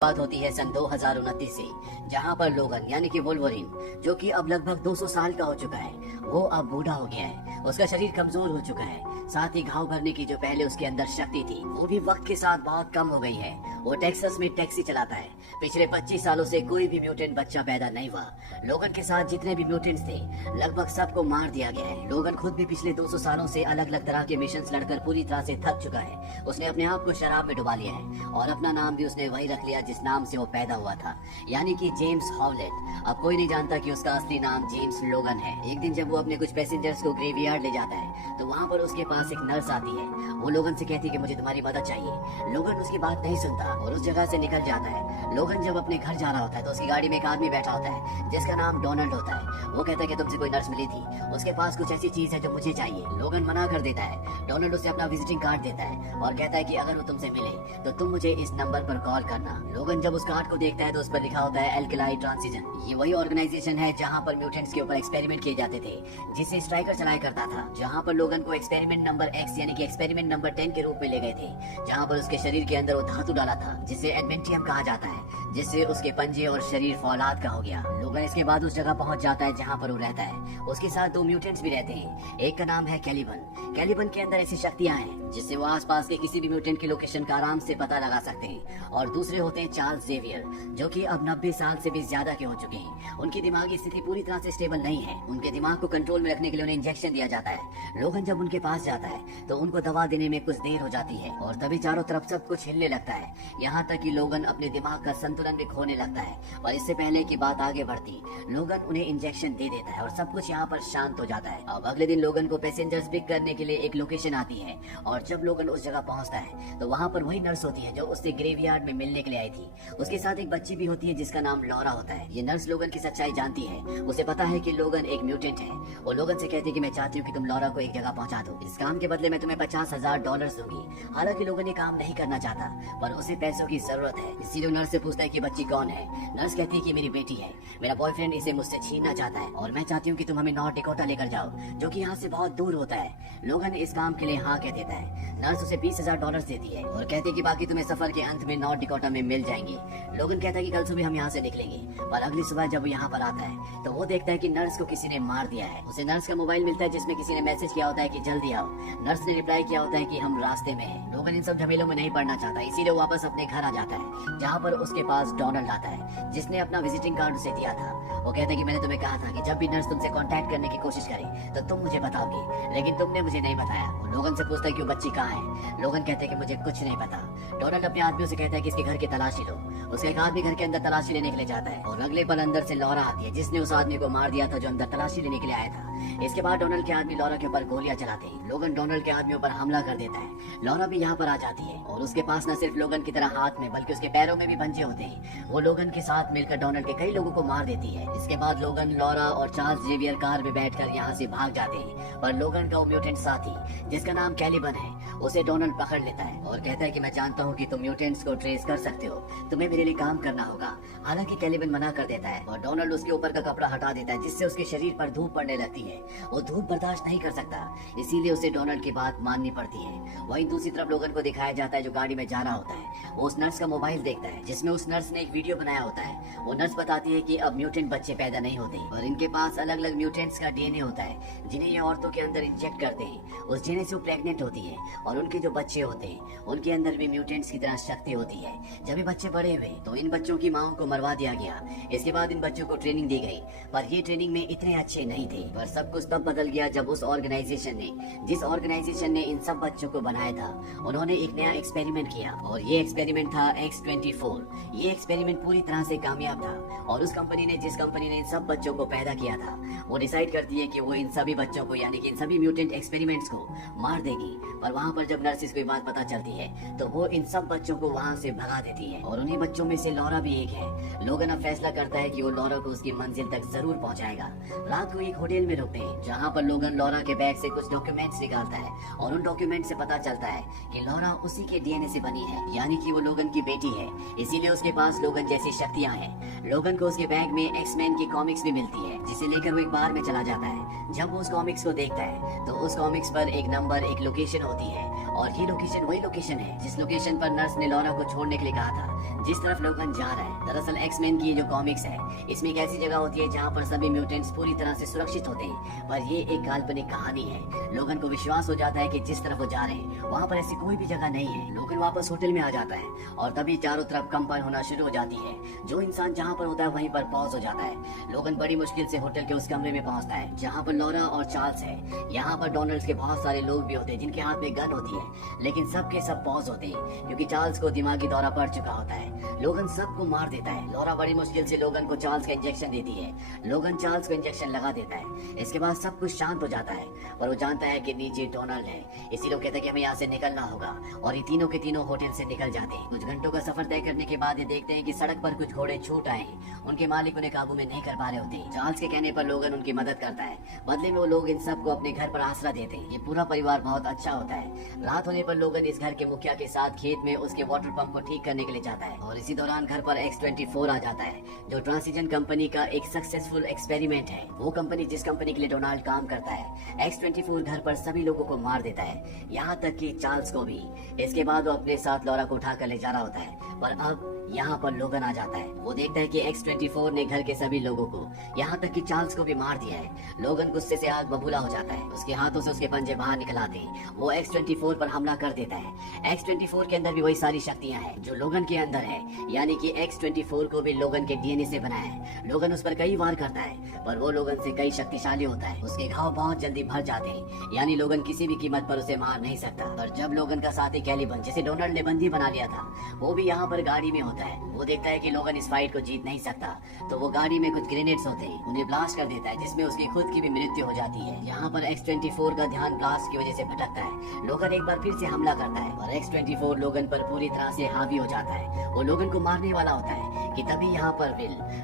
बात होती है सन 2029 से, जहां पर लोगन यानी कि वुल्वरीन, जो कि अब लगभग 200 साल का हो चुका है, वो अब बूढ़ा हो गया है। उसका शरीर कमजोर हो चुका है, साथ ही घाव भरने की जो पहले उसके अंदर शक्ति थी वो भी वक्त के साथ बहुत कम हो गई है। वो टेक्सास में टैक्सी चलाता है। पिछले 25 सालों से कोई भी म्यूटेंट बच्चा पैदा नहीं हुआ। लोगन के साथ जितने भी म्यूटेंट्स थे लगभग सबको मार दिया गया है। लोगन खुद भी पिछले 200 सालों से अलग अलग तरह के मिशंस लड़कर पूरी तरह से थक चुका है। उसने अपने आप को शराब में डुबा लिया है और अपना नाम भी उसने वही रख लिया जिस नाम से वो पैदा हुआ था, यानी कि जेम्स हॉवलेट। अब कोई नहीं जानता कि उसका असली नाम जेम्स लोगन है। एक दिन जब वो अपने कुछ पैसेंजर्स को ग्रेवयार्ड ले जाता है तो वहाँ पर उसके पास एक नर्स आती है। वो लोगन से कहती है कि मुझे तुम्हारी मदद चाहिए। लोगन उसकी बात नहीं सुनता और उस जगह से निकल जाता है। लोगन जब अपने घर जा रहा होता है तो उसकी गाड़ी में एक आदमी बैठा होता है जिसका नाम डोनाल्ड होता है। वो कहता है कि तुमसे कोई नर्स मिली थी, उसके पास कुछ ऐसी चीज है जो मुझे चाहिए। लोगन मना कर देता है। डोनाल्ड उसे अपना विजिटिंग कार्ड देता है और कहता है कि अगर वो तुमसे मिले तो तुम मुझे इस नंबर पर कॉल करना। लोगन जब उस कार्ड को देखता है तो उस पर लिखा होता है एल्कलाई ट्रांसिजन। ये वही ऑर्गेनाइजेशन है जहाँ पर म्यूटेंट्स के ऊपर एक्सपेरिमेंट किए जाते थे, जिसे स्ट्राइकर चलाया करता था। जहाँ पर लोगन को एक्सपेरिमेंट नंबर X यानी कि एक्सपेरिमेंट नंबर 10 के रूप में ले गए थे, जहाँ पर उसके शरीर के अंदर वो धातु डाला था जिसे एडमेंटियम कहा जाता है, जिससे उसके पंजे और शरीर फौलाद का हो गया। लोगन इसके बाद उस जगह पहुंच जाता है जहाँ पर वो रहता है। उसके साथ दो म्यूटेंट्स भी रहते हैं। एक का नाम है कैलिबन। कैलिबन के अंदर ऐसी शक्तियां हैं जिससे वो आसपास के किसी भी म्यूटेंट की लोकेशन का आराम से पता लगा सकते हैं। और दूसरे होते हैं चार्ल्स जेवियर, जो कि अब 90 साल से भी ज्यादा के हो चुके हैं। उनकी दिमागी स्थिति पूरी तरह से स्टेबल नहीं है। उनके दिमाग को कंट्रोल में रखने के लिए उन्हें इंजेक्शन दिया जाता है। लोगन जब उनके पास जाता है तो उनको दवा देने में कुछ देर हो जाती है और तभी चारों तरफ सब कुछ हिलने लगता है, यहाँ तक कि लोगन अपने दिमाग का संतुलन भी खोने लगता है। और इससे पहले की बात आगे बढ़ती, लोगन उन्हें इंजेक्शन दे देता है और सब कुछ यहाँ पर शांत हो जाता है। अब अगले दिन लोगन को पैसेंजर्स पिक करने के लिए एक लोकेशन आती है और जब लोगन उस जगह पहुंचता है तो वहाँ पर वही नर्स होती है जो उससे ग्रेवयार्ड में मिलने के लिए आई थी। उसके साथ एक बच्ची भी होती है जिसका नाम लॉरा होता है। ये नर्स लोगन की सच्चाई जानती है। उसे पता है कि लोगन एक म्यूटेंट है। वो लोगन से कहती है कि मैं चाहती हूँ कि तुम लॉरा को एक जगह पहुंचा दो। इस काम के बदले मैं तुम्हें $50,000 दूंगी। हालांकि लोगन ये काम नहीं करना चाहता, पर उसे पैसों की जरूरत है। इसीलिए नर्स से पूछता है कि बच्ची कौन है। नर्स कहती है कि मेरी बेटी है, मेरा बॉयफ्रेंड इसे मुझसे छीनना चाहता है और मैं चाहती हूँ कि तुम हमें नॉर्थ डकोटा लेकर जाओ, जो कि यहाँ से बहुत दूर होता है। लोगन इस काम के लिए हाँ कह देता है। नर्स उसे $20,000 देती है और कहती है कि बाकी तुम्हें सफर के अंत में नॉर्थ डकोटा में मिल जाएंगे। लोगन कहता है कि कल सुबह हम यहाँ से निकलेंगे, पर अगली सुबह जब वो यहाँ पर आता है तो वो देखता है कि नर्स को किसी ने मार दिया है। उसे नर्स का मोबाइल मिलता है जिसमें किसी ने मैसेज किया होता है कि जल्दी आओ। नर्स ने रिप्लाई किया होता है कि हम रास्ते में हैं। लोगन इन सब झमेलों में नहीं पड़ना चाहता, इसीलिए वापस अपने घर आ जाता है, जहाँ पर उसके पास डोनाल्ड आता है जिसने अपना विजिटिंग कार्ड उसे दिया था। वो कहता है कि मैंने तुम्हें कहा था कि जब भी नर्स तुमसे कांटेक्ट करने की कोशिश करे तो तुम मुझे बताओगी, लेकिन तुमने मुझे नहीं बताया। वो लोगन से पूछता है कि वो बच्ची कहाँ है। लोगन कहते हैं कि मुझे कुछ नहीं पता। डोनाल्ड अपने आदमियों से कहता है कि इसके घर की तलाशी लो। उसका एक आदमी घर के अंदर तलाशी लेने के लिए जाता है और अगले पल अंदर से लॉरा आती है जिसने उस आदमी को मार दिया था जो अंदर तलाशी लेने के लिए आया था। इसके बाद डोनाल्ड के आदमी लॉरा के ऊपर गोलियां चलाते हैं। लोगन डोनाल्ड के आदमियों पर हमला कर देता है। लॉरा भी यहाँ पर आ जाती है और उसके पास न सिर्फ लोगन की तरह हाथ में बल्कि उसके पैरों में भी पंजे होते हैं। वो लोगन के साथ मिलकर डोनाल्ड के कई लोगों को मार देती है। इसके बाद लोगन, लॉरा और चार्ल्स जेवियर कार में बैठकर यहाँ से भाग जाते हैं, पर लोगन का वो म्यूटेंट साथी जिसका नाम कैलिबन है उसे डोनाल्ड पकड़ लेता है और कहता है कि मैं जानता हूँ कि तुम म्यूटेंट्स को ट्रेस कर सकते हो, तुम्हें मेरे लिए काम करना होगा। हालांकि कैलिबन मना कर देता है और डोनाल्ड उसके ऊपर का कपड़ा हटा देता है जिससे उसके शरीर पर धूप पड़ने लगती है। वो धूप बर्दाश्त नहीं कर सकता, इसीलिए उसे डोनाल्ड की बात माननी पड़ती है। वहीं दूसरी तरफ लोगन को दिखाया जाता है जो गाड़ी में जा रहा होता है। वो उस नर्स का मोबाइल देखता है जिसमें उस नर्स ने एक वीडियो बनाया होता है। वो नर्स बताती है कि अब म्यूटेंट बच्चे पैदा नहीं होते और इनके पास अलग अलग म्यूटेंट्स का डीएनए होता है जिन्हें ये औरतों के अंदर इंजेक्ट करते हैं। उस डीएनए से वो प्रेग्नेंट होती है और उनके जो बच्चे होते हैं उनके अंदर भी म्यूटेंट्स की तरह शक्ति होती है। जब ये बच्चे बड़े हुए तो इन बच्चों की माओ को मरवा दिया गया। इसके बाद इन बच्चों को ट्रेनिंग दी गई, पर ये ट्रेनिंग में इतने अच्छे नहीं थे। पर सब कुछ तब बदल गया जब उस जिस ऑर्गेनाइजेशन ने इन सब बच्चों को बनाया था, उन्होंने एक नया एक्सपेरिमेंट किया और ये एक्सपेरिमेंट था X-24। ये एक्सपेरिमेंट पूरी तरह से कामयाब था और उस कंपनी ने, जिस कंपनी ने इन सब बच्चों को पैदा किया था, वो डिसाइड करती है कि वो इन सभी बच्चों को यानी कि इन सभी म्यूटेंट एक्सपेरिमेंट्स को मार देगी। पर वहाँ पर जब नर्सिस को ये बात पता चलती है तो वो इन सब बच्चों को वहाँ से भगा देती है और उन्हीं बच्चों में से लॉरा भी एक है। लोगन अब फैसला करता है कि वो लॉरा को उसकी मंजिल तक जरूर पहुँचाएगा। रात को एक होटल में रुकते हैं जहाँ पर लोगन लॉरा के बैग से कुछ डॉक्यूमेंट्स निकालता है और उन डॉक्यूमेंट से पता चलता है कि लॉरा उसी के डीएनए से बनी है, यानी कि वो लोगन की बेटी है, इसीलिए उसके पास लोगन जैसी शक्तियाँ हैं। लोगन को उसके बैग में एक्समैन की कॉमिक्स भी मिलती है जिसे लेकर वो एक बार में चला जाता है। जब वो उस कॉमिक्स को देखता है तो उस कॉमिक्स पर एक नंबर, एक लोकेशन होती है और ये लोकेशन वही लोकेशन है जिस लोकेशन पर नर्स ने लॉरा को छोड़ने के लिए कहा था, जिस तरफ लोगन जा रहा है। दरअसल एक्समैन की ये जो कॉमिक्स है, इसमें एक ऐसी जगह होती है जहाँ पर सभी म्यूटेंट्स पूरी तरह से सुरक्षित होते हैं, पर ये एक काल्पनिक कहानी है। लोगन को विश्वास हो जाता है कि जिस तरफ वो जा रहे हैं वहाँ पर ऐसी कोई भी जगह नहीं है। लोगन वापस होटल में आ जाता है और तभी चारों तरफ कंपन होना शुरू हो जाती है। जो इंसान जहाँ पर होता है वहीं पर पॉज हो जाता है। लोगन बड़ी मुश्किल से होटल के उस कमरे में पहुँचता है जहाँ पर लॉरा और चार्ल्स है। यहाँ पर डोनाल्ड्स के बहुत सारे लोग भी होते हैं जिनके हाथ में गन होती है, लेकिन सबके सब पॉज होते हैं क्योंकि चार्ल्स को दिमागी दौरा पड़ चुका होता है। लोगन सबको मार देता है। लॉरा बड़ी मुश्किल से लोगन को चार्ल्स का इंजेक्शन देती है। लोगन चार्ल्स को इंजेक्शन लगा देता है। इसके बाद सब कुछ शांत हो जाता है, पर वो जानता है कि नीचे डोनाल्ड है, इसीलिए वो कहता है कि हमें यहाँ से निकलना होगा। और ये तीनों के तीनों होटल से निकल जाते हैं। कुछ घंटों का सफर तय करने के बाद ये देखते हैं कि सड़क पर कुछ घोड़े छूट आए हैं। उनके मालिक उन्हें काबू में नहीं कर पा रहे होते। चार्ल्स के कहने पर लोगन उनकी मदद करता है। बदले में वो लोग इन सबको अपने घर पर आसरा देते हैं। ये पूरा परिवार बहुत अच्छा होता है। रात होने पर लोगन इस घर के मुखिया के साथ खेत में उसके वाटर पंप को ठीक करने के लिए जाता है और इसी दौरान घर पर X-24 आ जाता है, जो ट्रांसिजन कंपनी का एक सक्सेसफुल एक्सपेरिमेंट है। वो कंपनी जिस कंपनी के लिए डोनाल्ड काम करता है। X-24 घर पर सभी लोगों को मार देता है, यहाँ तक कि चार्ल्स को भी। इसके बाद वो अपने साथ लॉरा को उठाकर ले जा रहा होता है, पर अब यहाँ पर लोगन आ जाता है। वो देखता है कि X-24 ने घर के सभी लोगों को, यहाँ तक कि चार्ल्स को भी मार दिया है। लोगन गुस्से से आग बबूला हो जाता है। उसके हाथों से उसके पंजे बाहर निकल आते हैं। वो X-24 पर हमला कर देता है। X-24 के अंदर भी वही सारी शक्तियाँ हैं जो लोगन के अंदर है, यानी कि X-24 को भी लोगन के DNA से बनाया है। लोगन उस पर कई वार करता है, पर वो लोगन से कई शक्तिशाली होता है। उसके घाव बहुत जल्दी भर जाते हैं, यानी लोगन किसी भी कीमत पर उसे मार नहीं सकता। पर जब लोगन का साथी कैलिबन, जिसे डोनाल्ड ने बंदी बना लिया था, वो भी यहाँ पर गाड़ी में होता है। वो देखता है कि लोगन इस फाइट को जीत नहीं सकता, तो वो गाड़ी में कुछ ग्रेनेड्स होते हैं, उन्हें ब्लास्ट कर देता है, जिसमें उसकी खुद की भी मृत्यु हो जाती है। यहाँ पर X-24 का ध्यान ब्लास्ट की वजह से भटकता है। लोगन एक बार फिर से हमला करता है और X-24 लोगन पर पूरी तरह से हावी हो जाता है। वो लोगन को मारने वाला होता है कि तभी यहाँ पर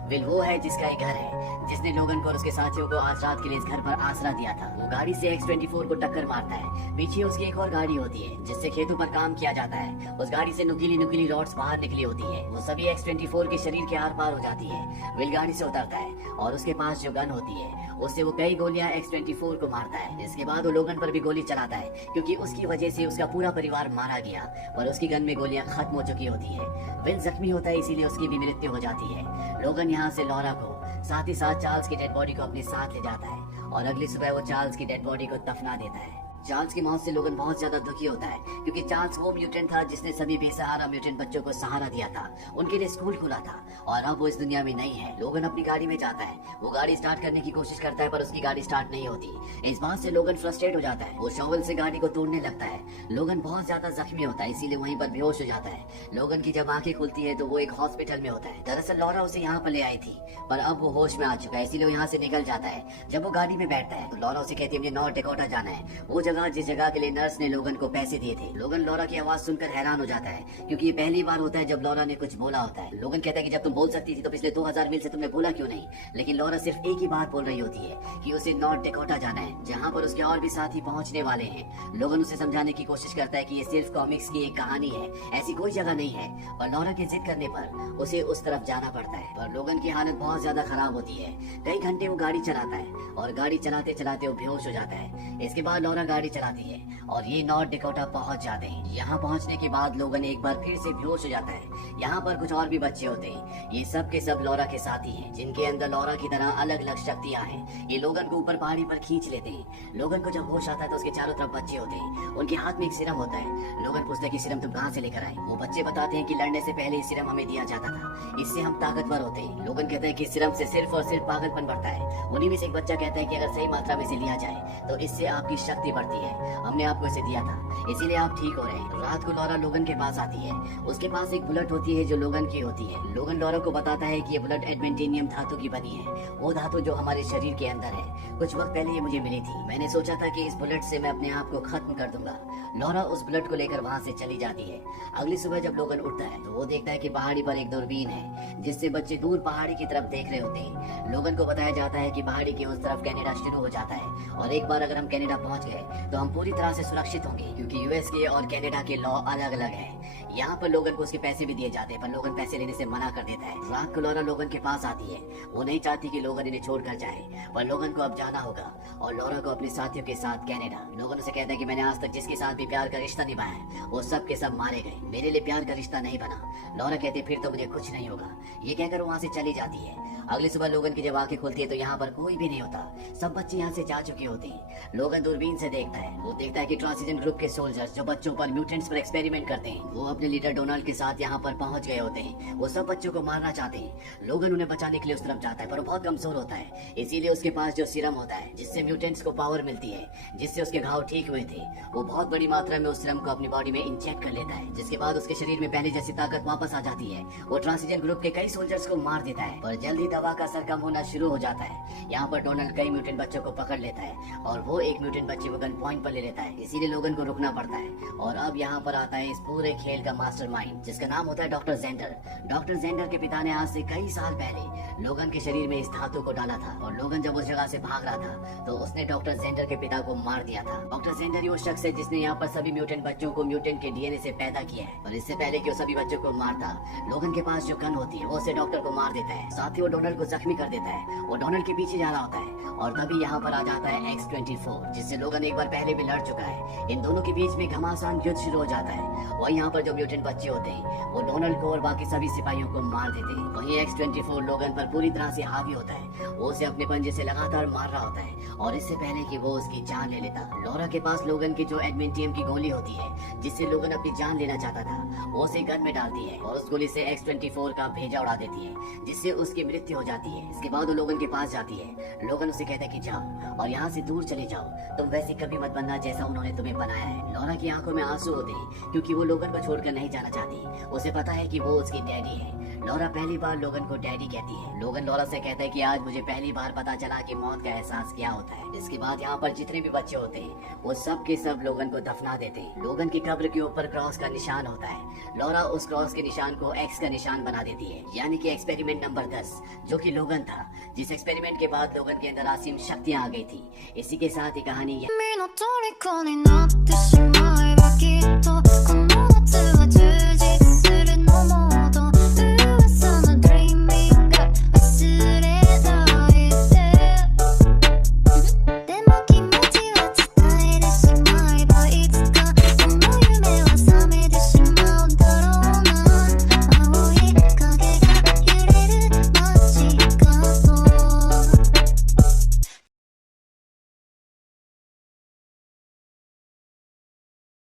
विल वो है जिसका एक घर है, जिसने लोगन को और उसके साथियों को आज रात के लिए इस घर पर आसरा दिया था। वो गाड़ी से X-24 को टक्कर मारता है। पीछे उसकी एक और गाड़ी होती है जिससे खेतों पर काम किया जाता है। उस गाड़ी से नुकीली नुकीली रॉड्स बाहर निकली होती है। वो सभी X-24 के शरीर के आर पार हो जाती है। विल गाड़ी से उतरता है और उसके पास जो गन होती है उससे वो कई गोलियां X-24 को मारता है। इसके बाद वो लोगन पर भी गोली चलाता है क्योंकि उसकी वजह से उसका पूरा परिवार मारा गया, पर उसकी गन में गोलियां खत्म हो चुकी होती है। विल जख्मी होता है, इसीलिए उसकी भी मृत्यु हो जाती है। लोगन यहाँ से लॉरा को, साथ ही साथ चार्ल्स की डेड बॉडी को अपने साथ ले जाता है और अगली सुबह वो चार्ल्स की डेड बॉडी को दफना देता है। चार्ल्स की मौत से लोगन बहुत ज्यादा दुखी होता है क्योंकि चार्ल्स वो म्यूटेंट था जिसने सभी बेसहारा म्यूटेंट बच्चों को सहारा दिया था, उनके लिए स्कूल खुला था, और अब वो इस दुनिया में नहीं है। लोगन अपनी गाड़ी में जाता है। वो गाड़ी स्टार्ट करने की कोशिश करता है पर उसकी गाड़ी स्टार्ट नहीं होती। इस बात से लोगन फ्रस्ट्रेट हो जाता है। वो शॉवल से गाड़ी को तोड़ने लगता है। लोगन बहुत ज्यादा जख्मी होता है, इसीलिए वहीं पर बेहोश हो जाता है। लोगन की जब आंखें खुलती है तो वो एक हॉस्पिटल में होता है। दरअसल लॉरा उसे यहाँ पर ले आई थी, पर अब वो होश में आ चुका है, इसीलिए वो यहाँ से निकल जाता है। जब वो गाड़ी में बैठता है तो लॉरा उसे कहती है मुझे नॉर्थ डकोटा जाना है, वो जगह जिस जगह के लिए नर्स ने लोगन को पैसे दिए थे। लोगन लॉरा की आवाज सुनकर हैरान हो जाता है क्योंकि ये पहली बार होता है जब लॉरा ने कुछ बोला होता है। लोगन कहता है कि जब तुम बोल सकती थी तो पिछले 2000 मील से तुमने बोला क्यों नहीं। लेकिन लॉरा सिर्फ एक ही बात बोल रही होती है कि उसे नॉर्थ डकोटा जाना है, जहाँ पर उसके और भी साथी पहुँचने वाले हैं। लोगन उसे समझाने की कोशिश करता है कि ये सिर्फ कॉमिक्स की एक कहानी है, ऐसी कोई जगह नहीं है, और लॉरा की जिद करने पर उसे उस तरफ जाना पड़ता है। पर लोगन की हालत बहुत ज्यादा खराब होती है। कई घंटे वो गाड़ी चलाता है और गाड़ी चलाते चलाते वो बेहोश हो जाता है। इसके बाद लॉरा गाड़ी चलाती है और ये नॉर्थ डकोटा पहुंच जाते हैं। यहाँ पहुंचने के बाद लोगन एक बार फिर से बेहोश हो जाता है। यहाँ पर कुछ और भी बच्चे होते हैं। ये सब के सब लॉरा के साथी हैं, जिनके अंदर लॉरा की तरह अलग अलग शक्तियाँ हैं। ये लोगन को ऊपर पहाड़ी पर खींच लेते हैं। लोगन को जब होश आता है तो उसके चारों तरफ बच्चे होते हैं। उनके हाथ में एक सिरम होता है। लोगन पूछते हैं कि सिरम तुम कहाँ से लेकर आए। वो बच्चे बताते हैं कि लड़ने से पहले सिरम हमें दिया जाता था, इससे हम ताकतवर होते हैं। लोगन कहते हैं कि सिरम से सिर्फ और सिर्फ पागलपन बढ़ता है। उन्हीं में से एक बच्चा कहता है कि अगर सही मात्रा में इसे लिया जाए तो इससे आपकी शक्ति बढ़ती है। हमने आपको इसे दिया था, इसीलिए आप ठीक हो रहे हैं। रात को लॉरा लोगन के पास आती है। उसके पास एक बुलेट होती है जो लोगन की होती है। लोगन लॉरा को बताता है कि ये बुलेट एडमेंटेनियम धातु की बनी है, वो धातु जो हमारे शरीर के अंदर है। कुछ वक्त पहले ये मुझे मिली थी। मैंने सोचा था कि इस बुलेट से मैं अपने आप को खत्म कर दूंगा। लॉरा उस बुलेट को लेकर वहाँ से चली जाती है। अगली सुबह जब लोगन उठता है तो वो देखता है कि पहाड़ी पर एक दूरबीन है जिससे बच्चे दूर पहाड़ी की तरफ देख रहे होते हैं। लोगन को बताया जाता है कि पहाड़ी की उस तरफ कनाडा शुरू हो जाता है और एक बार अगर हम कनाडा पहुंच गए तो हम पूरी तरह से सुरक्षित होंगे, क्योंकि यूएस के और कनाडा के लॉ अलग अलग है। यहाँ पर लोगन को उसके पैसे भी दिए जाते हैं, पर लोगन पैसे लेने से मना कर देता है। रात को लॉरा लोगन के पास आती है। वो नहीं चाहती कि लोगन इन्हें छोड़कर जाए, पर लोगन को अब जाना होगा और लॉरा को अपने साथियों के साथ कनाडा। लोगन उसे कहता है कि मैंने आज तक जिसके साथ भी प्यार का रिश्ता निभाया है वो सब के सब मारे गए, मेरे लिए प्यार का रिश्ता नहीं बना। लॉरा कहती है फिर तो मुझे कुछ नहीं होगा। ये कहकर वहाँ से चली जाती है। अगली सुबह लोगन की जब आंखें खुलती है तो यहाँ पर कोई भी नहीं होता, सब बच्चे यहाँ से जा चुके होते हैं। लोगन दूरबीन से देखता है, वो देखता है कि ट्रांसिजन ग्रुप के सोल्जर्स जो बच्चों पर म्यूटेंट्स पर एक्सपेरिमेंट करते हैं वो अपने लीडर डोनाल्ड के साथ यहाँ पर पहुंच गए होते हैं। वो सब बच्चों को मारना चाहते हैं। लोगन उन्हें बचाने के लिए उस तरफ जाता है, पर वो बहुत कमजोर होता है, इसीलिए उसके पास जो सीरम होता है जिससे म्यूटेंट्स को पावर मिलती है, जिससे उसके घाव ठीक हुए थे, वो बहुत बड़ी मात्रा में उस सीरम को अपनी बॉडी में इंजेक्ट कर लेता है, जिसके बाद उसके शरीर में पहले जैसी ताकत वापस आ जाती है। वो ट्रांसिजन ग्रुप के कई सोल्जर्स को मार देता है, पर जल्दी दवा का असर कम होना शुरू हो जाता है। यहाँ पर डोनाल्ड कई म्यूटेंट बच्चों को पकड़ लेता है और वो एक म्यूटेंट बच्चे को गन पॉइंट पर ले लेता है, इसीलिए लोगन को रुकना पड़ता है। और अब यहाँ पर आता है इस पूरे खेल का मास्टरमाइंड, जिसका नाम होता है डॉक्टर जेंडर। डॉक्टर जेंडर के पिता ने आज से कई साल पहले लोगन के शरीर में इस धातु को डाला था, और लोगन जब उस जगह से भाग रहा था तो उसने डॉक्टर जेंडर के पिता को मार दिया था। डॉक्टर जेंडर ही वो शख्स है जिसने यहाँ पर सभी म्यूटेंट बच्चों को म्यूटेंट के डीएनए से पैदा किया है, और इससे पहले कि वो सभी बच्चों को मारता, लोगन के पास जो गन होती है वो उसे डॉक्टर को मार देता है, साथ ही वो डोनाल्ड को जख्मी कर देता है। वो डोनाल्ड के पीछे जा रहा होता है और तभी यहाँ पर आ जाता है X-24, जिससे लोगन एक बार पहले भी लड़ चुका है। इन दोनों के बीच में घमासान युद्ध शुरू हो जाता है। वही यहाँ पर जो म्यूटेंट बच्चे होते हैं वो डोनाल्ड को और बाकी सभी सिपाहियों को मार देते हैं। वही X-24 लोगन पर पूरी तरह से हावी होता है, वो उसे अपने पंजे से लगातार मार रहा होता है, और इससे पहले कि वो उसकी जान ले लेता, लॉरा के पास लोगन की जो एडमेंटियम की गोली होती है जिससे लोगन अपनी जान लेना चाहता था, वो उसे गन में डालती है और उस गोली से X-24 का भेजा उड़ा देती है, जिससे उसकी मृत्यु हो जाती है। इसके बाद वो लोगन के पास जाती है। लोगन उसे कहता है कि जाओ और यहाँ से दूर चले जाओ, तुम वैसे कभी मत बनना जैसा उन्होंने तुम्हें बनाया है। लॉरा की आंखों में आंसू होते हैं क्योंकि वो लोगन को छोड़कर नहीं जाना चाहती। उसे पता है कि वो उसकी डैडी है। लॉरा पहली बार लोगन को डैडी कहती है। लोगन लॉरा से कहता है कि आज मुझे पहली बार पता चला कि मौत का एहसास क्या होता है। इसके बाद यहाँ पर जितने भी बच्चे होते हैं वो सब के सब लोगन को दफना देते हैं। लोगन की कब्र के ऊपर क्रॉस का निशान होता है। लॉरा उस क्रॉस के निशान को एक्स का निशान बना देती है, यानी कि एक्सपेरिमेंट नंबर 10, जो कि लोगन था, जिस एक्सपेरिमेंट के बाद लोगन के अंदर असीम शक्तियाँ आ गई थी। इसी के साथ ही कहानी